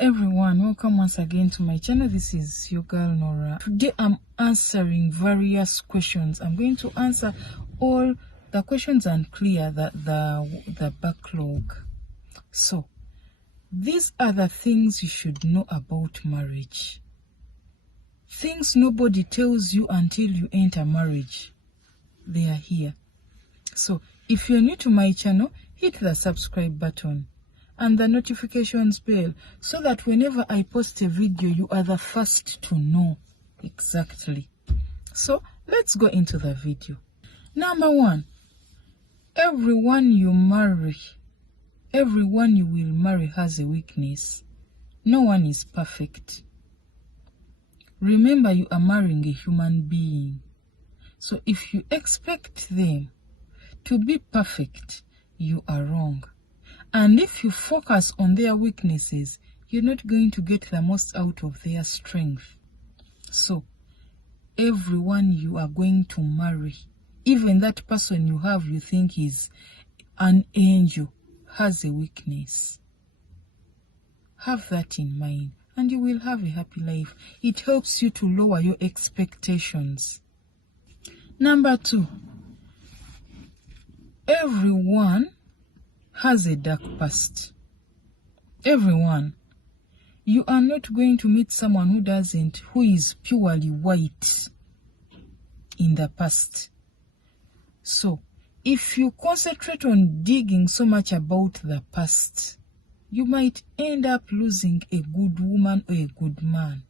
Everyone, welcome once again to my channel. This is your girl Nora. Today I'm answering various questions. I'm going to answer all the questions and clear the backlog. So these are the things you should know about marriage. Things nobody tells you until you enter marriage. They are here. So if you're new to my channel, hit the subscribe button and the notifications bell so that whenever I post a video, you are the first to know exactly. So let's go into the video. Number one, everyone you marry, everyone you will marry has a weakness. No one is perfect. Remember, you are marrying a human being. So if you expect them to be perfect, you are wrong. And if you focus on their weaknesses, you're not going to get the most out of their strength. So everyone you are going to marry, even that person you think is an angel, has a weakness. Have that in mind and you will have a happy life. It helps you to lower your expectations. Number two, everyone has a dark past. Everyone. You are not going to meet someone who is purely white in the past. So if you concentrate on digging so much about the past, you might end up losing a good woman or a good man.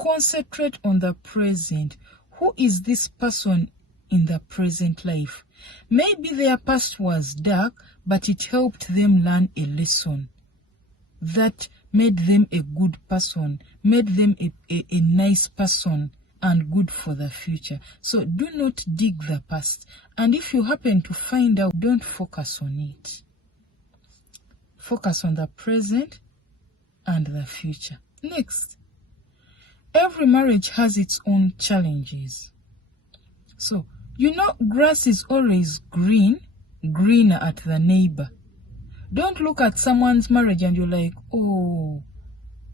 Concentrate on the present. Who is this person in the present life? Maybe their past was dark, but it helped them learn a lesson that made them a good person, made them a nice person and good for the future. So do not dig the past. And if you happen to find out, don't focus on it. Focus on the present and the future. Next, every marriage has its own challenges. So, you know, grass is always greener at the neighbor. Don't look at someone's marriage and you're like, oh,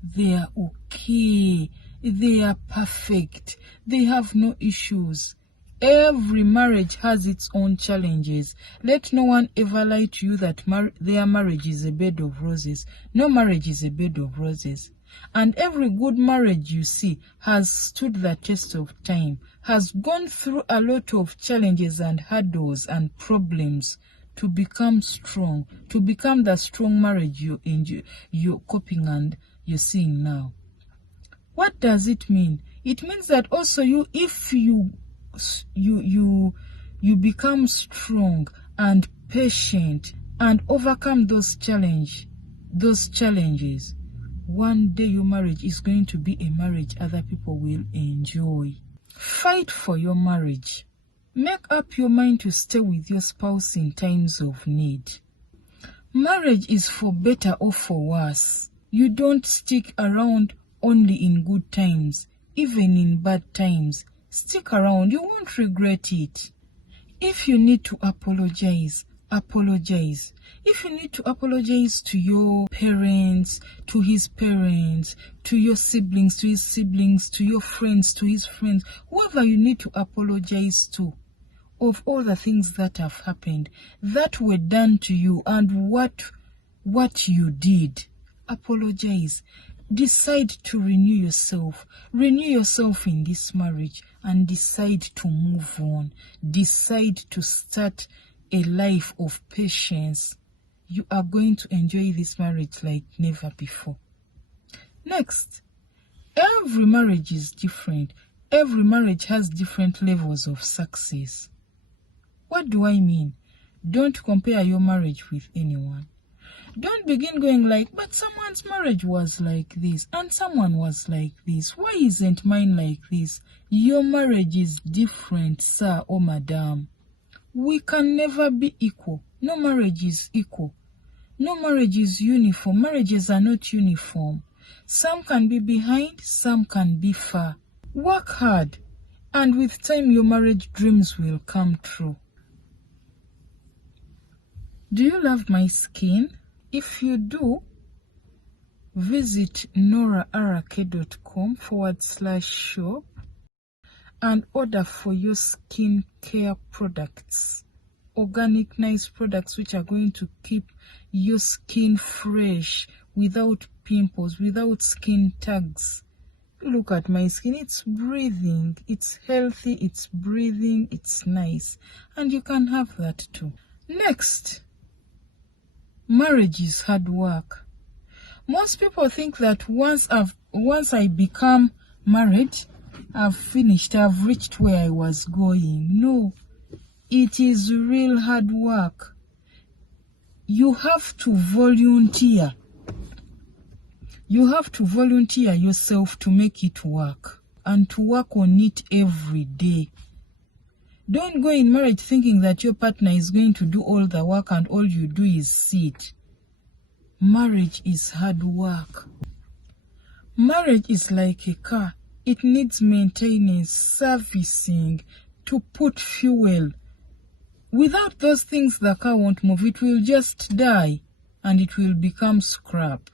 they are okay, they are perfect, they have no issues. Every marriage has its own challenges. Let no one ever lie to you that their marriage is a bed of roses. No marriage is a bed of roses. And every good marriage you see has stood the test of time, has gone through a lot of challenges and hurdles and problems to become strong, to become the strong marriage you're copying and you're seeing now. What does it mean? It means that also if you become strong and patient and overcome those challenges, one day your marriage is going to be a marriage other people will enjoy. Fight for your marriage. Make up your mind to stay with your spouse in times of need. Marriage is for better or for worse. You don't stick around only in good times. Even in bad times, stick around. You won't regret it. If you need to apologize, apologize. If you need to apologize to your parents, to his parents, to your siblings, to his siblings, to your friends, to his friends, whoever you need to apologize to, of all the things that have happened, that were done to you and what you did, apologize. Decide to renew yourself in this marriage and decide to move on. Decide to start a life of patience. You are going to enjoy this marriage like never before. Next, every marriage is different. Every marriage has different levels of success. What do I mean? Don't compare your marriage with anyone. Don't begin going like, but someone's marriage was like this and someone was like this. Why isn't mine like this? Your marriage is different, sir or madam. We can never be equal. No marriage is equal. No marriage is uniform. Marriages are not uniform. Some can be behind, some can be far. Work hard, and with time your marriage dreams will come true. Do you love my skin? If you do, visit noraarake.com/shop and order for your skincare products. Organic, nice products which are going to keep your skin fresh, without pimples, without skin tags. Look at my skin, it's breathing, it's healthy, it's breathing, it's nice, and you can have that too. Next, marriage is hard work. Most people think that once I become married, I've finished, I've reached where I was going. No, it is real hard work. You have to volunteer. You have to volunteer yourself to make it work, and to work on it every day. Don't go in marriage thinking that your partner is going to do all the work and all you do is sit. Marriage is hard work. Marriage is like a car. It needs maintenance, servicing, to put fuel. Without those things, the car won't move. It will just die and it will become scrap.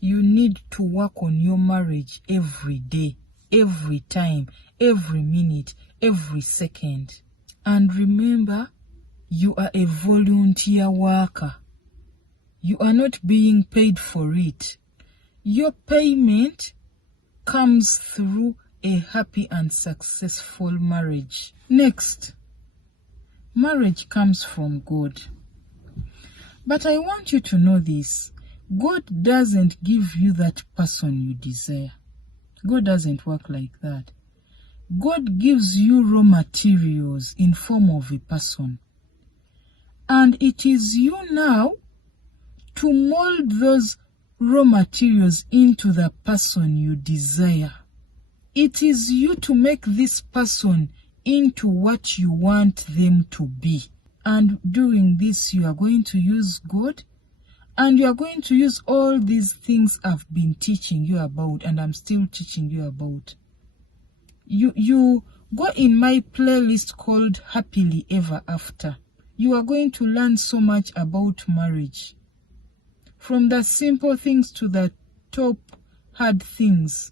You need to work on your marriage every day, every time, every minute, every second. And remember, you are a volunteer worker. You are not being paid for it. Your payment comes through a happy and successful marriage. Next, marriage comes from God. But I want you to know this. God doesn't give you that person you desire. God doesn't work like that. God gives you raw materials in form of a person. And it is you now to mold those raw materials into the person you desire. It is you to make this person into what you want them to be. And doing this, you are going to use God, and you are going to use all these things I've been teaching you about, and I'm still teaching you about. You go in my playlist called Happily Ever After. You are going to learn so much about marriage. From the simple things to the top hard things.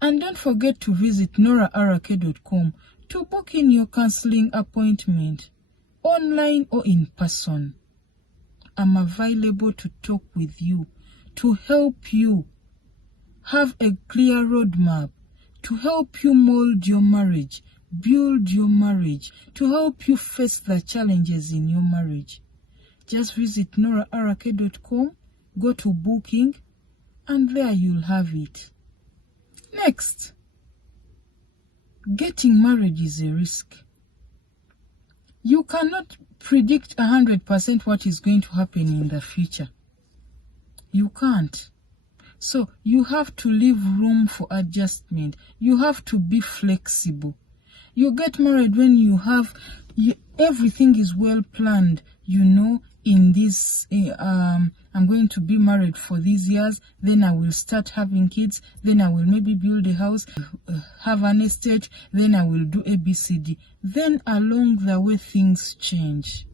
And don't forget to visit noraarake.com to book in your counseling appointment, online or in person. I'm available to talk with you, to help you have a clear roadmap, to help you mold your marriage, build your marriage, to help you face the challenges in your marriage. Just visit noraarake.com, go to booking, and there you'll have it. Next, getting married is a risk. You cannot predict 100% what is going to happen in the future. You can't. So you have to leave room for adjustment. You have to be flexible. You get married when you have everything is well planned. You know, in this I'm going to be married for these years, then I will start having kids, then I will maybe build a house, have an estate, then I will do ABCD. Then along the way things change.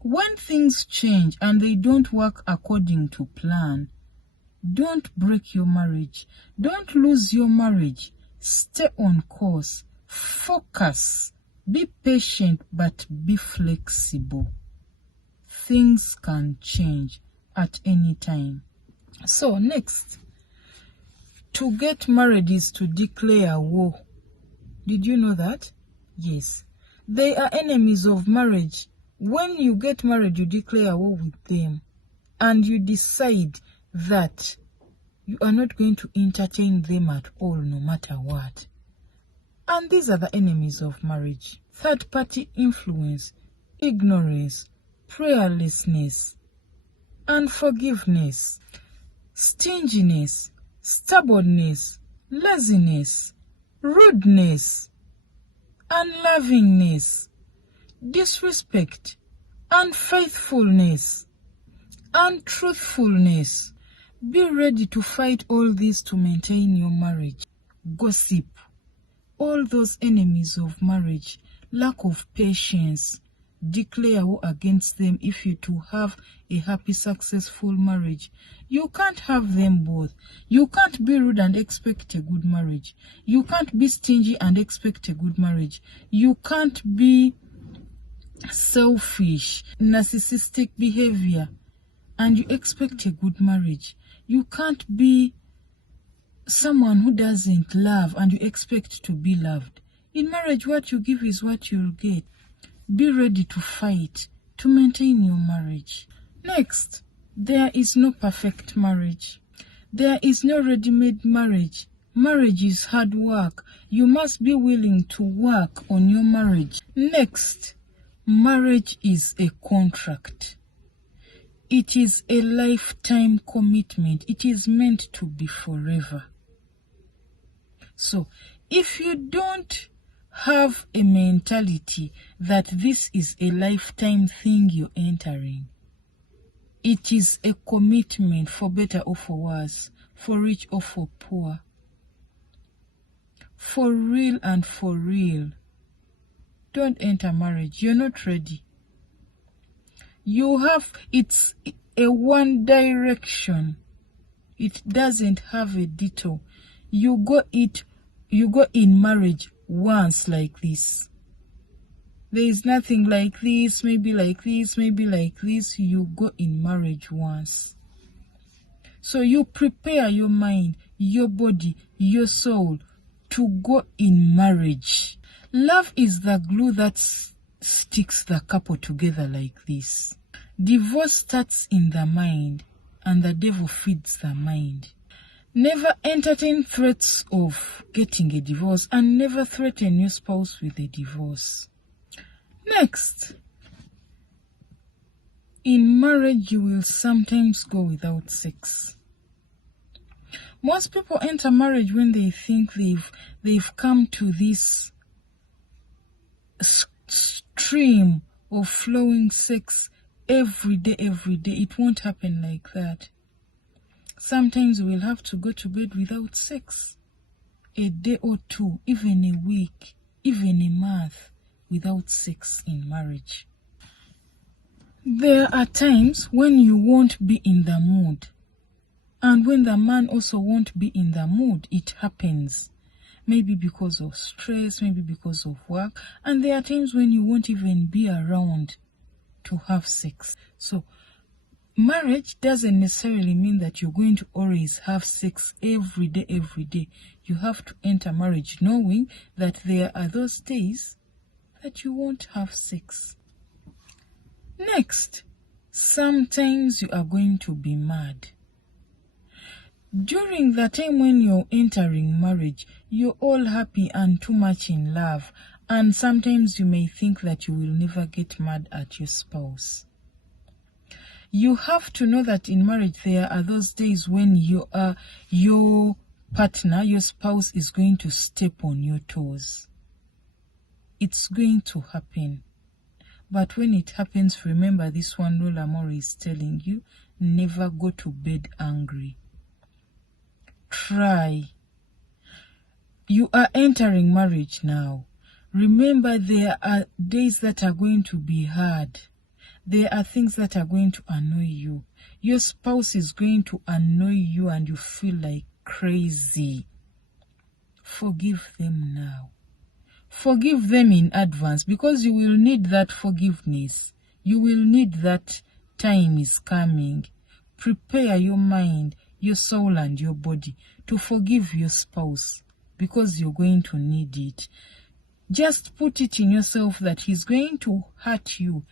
When things change and they don't work according to plan, don't break your marriage. Don't lose your marriage. Stay on course. Focus. Be patient, but be flexible. Things can change at any time. So next, to get married is to declare war. Did you know that? Yes. They are enemies of marriage. When you get married, you declare war with them. And you decide that you are not going to entertain them at all, no matter what. And these are the enemies of marriage: third-party influence, ignorance, prayerlessness, unforgiveness, stinginess, stubbornness, laziness, rudeness, unlovingness, disrespect, unfaithfulness, untruthfulness. Be ready to fight all these to maintain your marriage. Gossip, all those enemies of marriage, lack of patience, declare war against them if you to have a happy, successful marriage. You can't have them both. You can't be rude and expect a good marriage. You can't be stingy and expect a good marriage. You can't be selfish, narcissistic behavior and you expect a good marriage. You can't be someone who doesn't love and you expect to be loved. In marriage, what you give is what you'll get. Be ready to fight to maintain your marriage. Next, there is no perfect marriage. There is no ready-made marriage. Marriage is hard work. You must be willing to work on your marriage. Next, marriage is a contract. It is a lifetime commitment. It is meant to be forever. So, if you don't have a mentality that this is a lifetime thing you're entering, it is a commitment for better or for worse, for rich or for poor, for real and for real. Don't enter marriage. You're not ready. It's a one direction. It doesn't have a detour. You go in marriage once like this. There is nothing like this, maybe like this, maybe like this. You go in marriage once. So you prepare your mind, your body, your soul to go in marriage. Love is the glue that sticks the couple together like this. Divorce starts in the mind, and the devil feeds the mind. Never entertain threats of getting a divorce, and never threaten your spouse with a divorce. Next, in marriage, you will sometimes go without sex. Most people enter marriage when they think they've come to this stream of flowing sex every day. It won't happen like that. Sometimes we'll have to go to bed without sex. A day or two, even a week, even a month without sex in marriage. There are times when you won't be in the mood. And when the man also won't be in the mood, it happens. Maybe because of stress, maybe because of work. And there are times when you won't even be around to have sex. So, marriage doesn't necessarily mean that you're going to always have sex every day. You have to enter marriage knowing that there are those days that you won't have sex. Next, sometimes you are going to be mad. During the time when you're entering marriage, you're all happy and too much in love, and sometimes you may think that you will never get mad at your spouse. You have to know that in marriage there are those days when your partner, your spouse is going to step on your toes. It's going to happen. But when it happens, remember this one rule Amore is telling you: never go to bed angry. Try. You are entering marriage now. Remember, there are days that are going to be hard. There are things that are going to annoy you. Your spouse is going to annoy you and you feel like crazy. Forgive them now. Forgive them in advance, because you will need that forgiveness. You will need that. Time is coming. Prepare your mind, your soul and your body to forgive your spouse, because you're going to need it. Just put it in yourself that he's going to hurt you.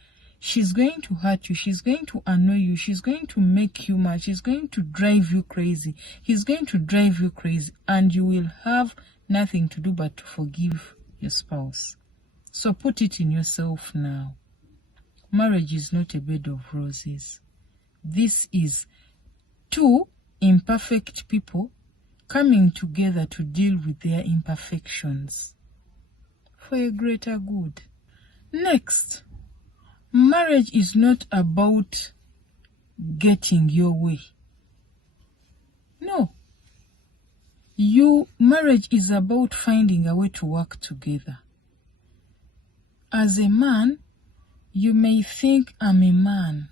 She's going to hurt you. She's going to annoy you. She's going to make you mad. She's going to drive you crazy. He's going to drive you crazy. And you will have nothing to do but to forgive your spouse. So put it in yourself now. Marriage is not a bed of roses. This is two imperfect people coming together to deal with their imperfections for a greater good. Next, marriage is not about getting your way. No. Marriage is about finding a way to work together. As a man, You may think I'm a man.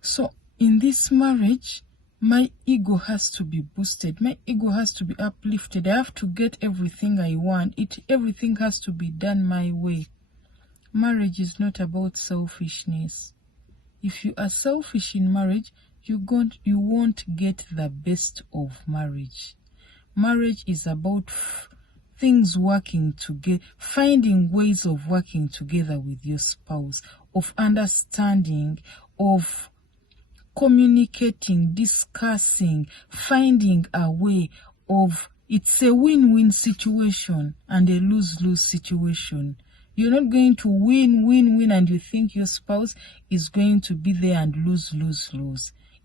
So in this marriage, my ego has to be boosted. My ego has to be uplifted. I have to get everything I want. Everything has to be done my way. Marriage is not about selfishness. If you are selfish in marriage, you won't get the best of marriage. Marriage is about things working together, finding ways of working together with your spouse, of understanding, of communicating, discussing, finding a way of, it's a win-win situation and a lose-lose situation. You're not going to win and you think your spouse is going to be there and lose.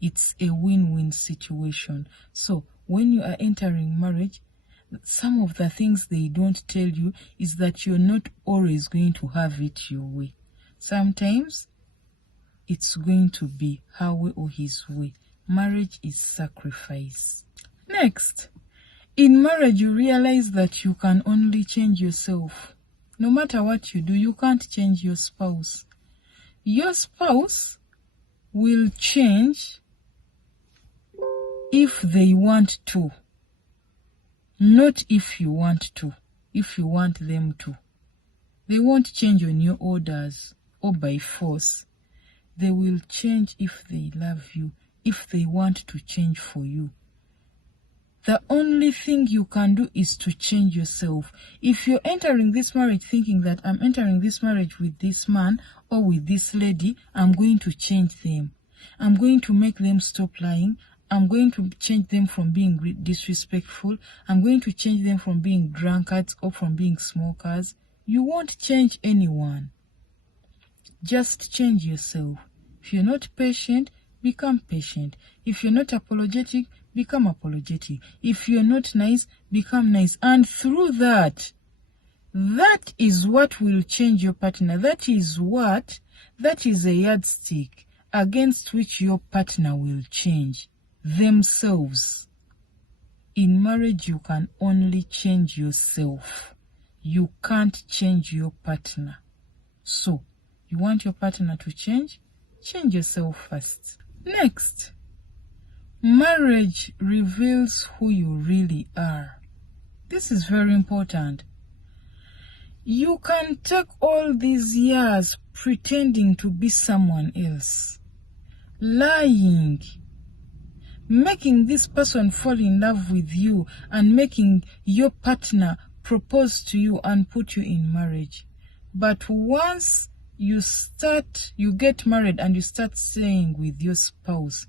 It's a win-win situation. So when you are entering marriage, some of the things they don't tell you is that you're not always going to have it your way. Sometimes it's going to be her way or his way. Marriage is sacrifice. Next, in marriage you realize that you can only change yourself. No matter what you do, you can't change your spouse. Your spouse will change if they want to, not if you want to, if you want them to. They won't change on your orders or by force. They will change if they love you, if they want to change for you. The only thing you can do is to change yourself. If you're entering this marriage thinking that I'm entering this marriage with this man or with this lady, I'm going to change them. I'm going to make them stop lying. I'm going to change them from being disrespectful. I'm going to change them from being drunkards or from being smokers. You won't change anyone. Just change yourself. If you're not patient, become patient. If you're not apologetic, become apologetic. If you're not nice, become nice. And through that is what will change your partner. That is a yardstick against which your partner will change themselves. In marriage, you can only change yourself. You can't change your partner. So, you want your partner to change? Change yourself first. Next, marriage reveals who you really are. This is very important. You can take all these years pretending to be someone else, lying, making this person fall in love with you and making your partner propose to you and put you in marriage. But once you get married and you start staying with your spouse,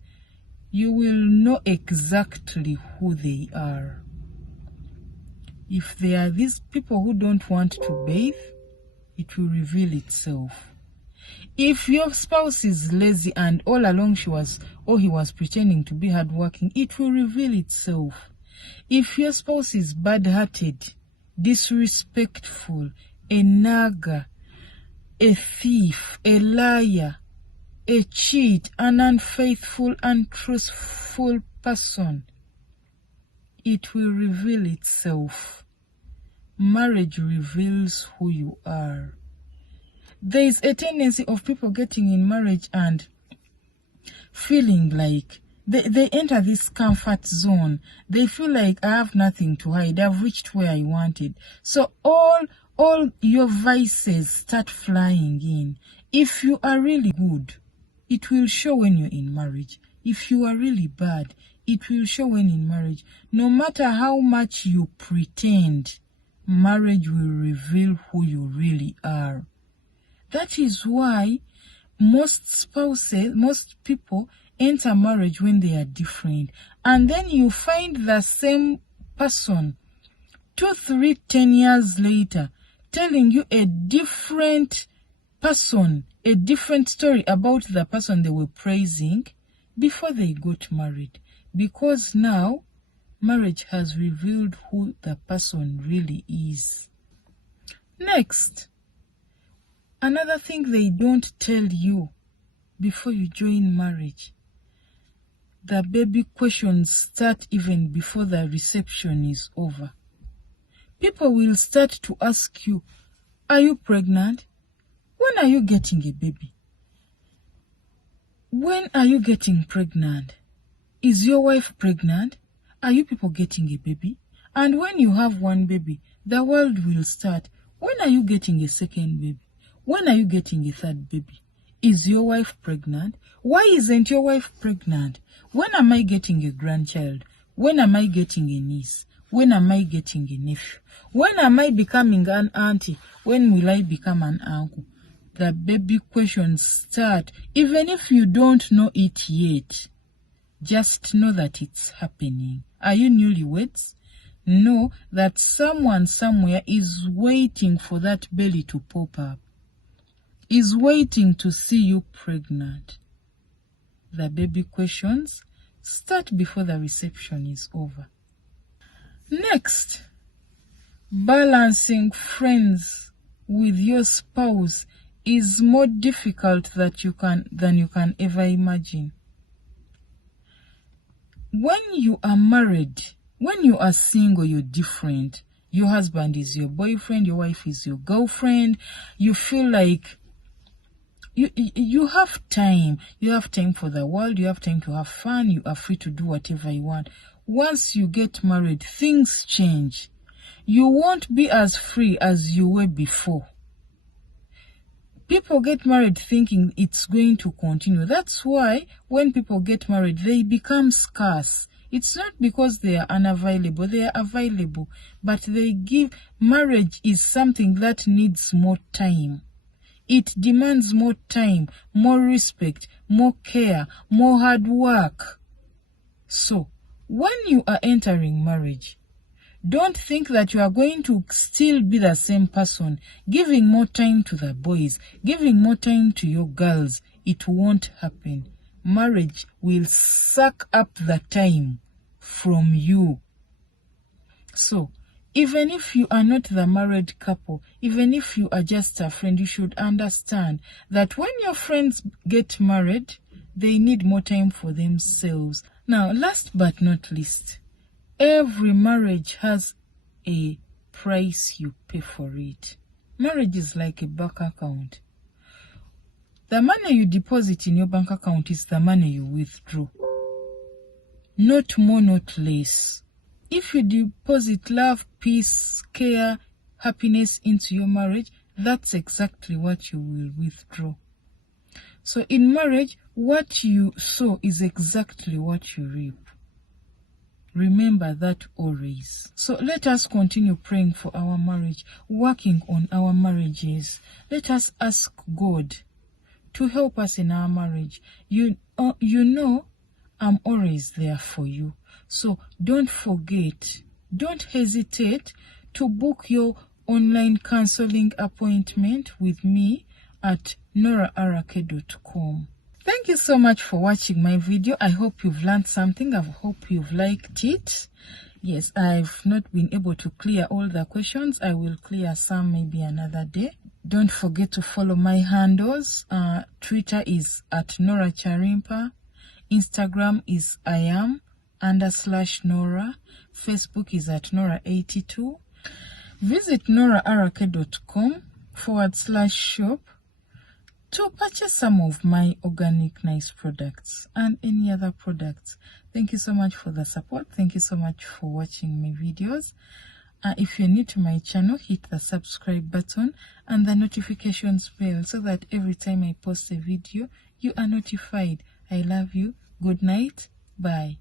you will know exactly who they are. If they are these people who don't want to bathe, it will reveal itself. If your spouse is lazy and all along he was pretending to be hardworking, it will reveal itself. If your spouse is bad-hearted, disrespectful, a nagger, a thief, a liar, a cheat, an unfaithful, untruthful person, it will reveal itself. Marriage reveals who you are. There is a tendency of people getting in marriage and feeling like they enter this comfort zone. They feel like I have nothing to hide. I've reached where I wanted. So all your vices start flying in. If you are really good, it will show when you're in marriage. If you are really bad, it will show when in marriage. No matter how much you pretend, marriage will reveal who you really are. That is why most people enter marriage when they are different. And then you find the same person 2, 3, 10 years later telling you a different person, a different story about the person they were praising before they got married. Because now, marriage has revealed who the person really is. Next, another thing they don't tell you before you join marriage, the baby questions start even before the reception is over. People will start to ask you, are you pregnant? When are you getting a baby? When are you getting pregnant? Is your wife pregnant? Are you people getting a baby? And when you have one baby, the world will start. When are you getting a second baby? When are you getting a third baby? Is your wife pregnant? Why isn't your wife pregnant? When am I getting a grandchild? When am I getting a niece? When am I getting a nephew? When am I becoming an auntie? When will I become an uncle? The baby questions start. Even if you don't know it yet, just know that it's happening. Are you newlyweds? Know that someone somewhere is waiting for that belly to pop up, is waiting to see you pregnant. The baby questions start before the reception is over. Next, balancing friends with your spouse is more difficult than you can ever imagine. When you are married, when you are single, you're different. Your husband is your boyfriend, your wife is your girlfriend. You feel like you have time. You have time for the world. You have time to have fun. You are free to do whatever you want. Once you get married, things change. You won't be as free as you were before. People get married thinking it's going to continue. That's why when people get married, they become scarce. It's not because they are unavailable. They are available. But marriage is something that needs more time. It demands more time, more respect, more care, more hard work. So, when you are entering marriage, don't think that you are going to still be the same person, giving more time to the boys, giving more time to your girls. It won't happen. Marriage will suck up the time from you. So, even if you are not the married couple, even if you are just a friend, you should understand that when your friends get married, they need more time for themselves. Now, last but not least, every marriage has a price you pay for it. Marriage is like a bank account. The money you deposit in your bank account is the money you withdraw. Not more, not less. If you deposit love, peace, care, happiness into your marriage, that's exactly what you will withdraw. So in marriage, what you sow is exactly what you reap. Remember that always. So let us continue praying for our marriage, working on our marriages. Let us ask God to help us in our marriage. You know, I'm always there for you. So don't forget, don't hesitate to book your online counseling appointment with me at noraarake.com. Thank you so much for watching my video. I hope you've learned something. I hope you've liked it. Yes, I've not been able to clear all the questions. I will clear some maybe another day. Don't forget to follow my handles. Twitter is at Nora Charimpa. Instagram is iam_Nora. Facebook is at Nora82. Visit noraarake.com/shop to purchase some of my organic nice products and any other products. Thank you so much for the support. Thank you so much for watching my videos. If you're new to my channel, hit the subscribe button and the notifications bell so that every time I post a video, you are notified. I love you. Good night. Bye.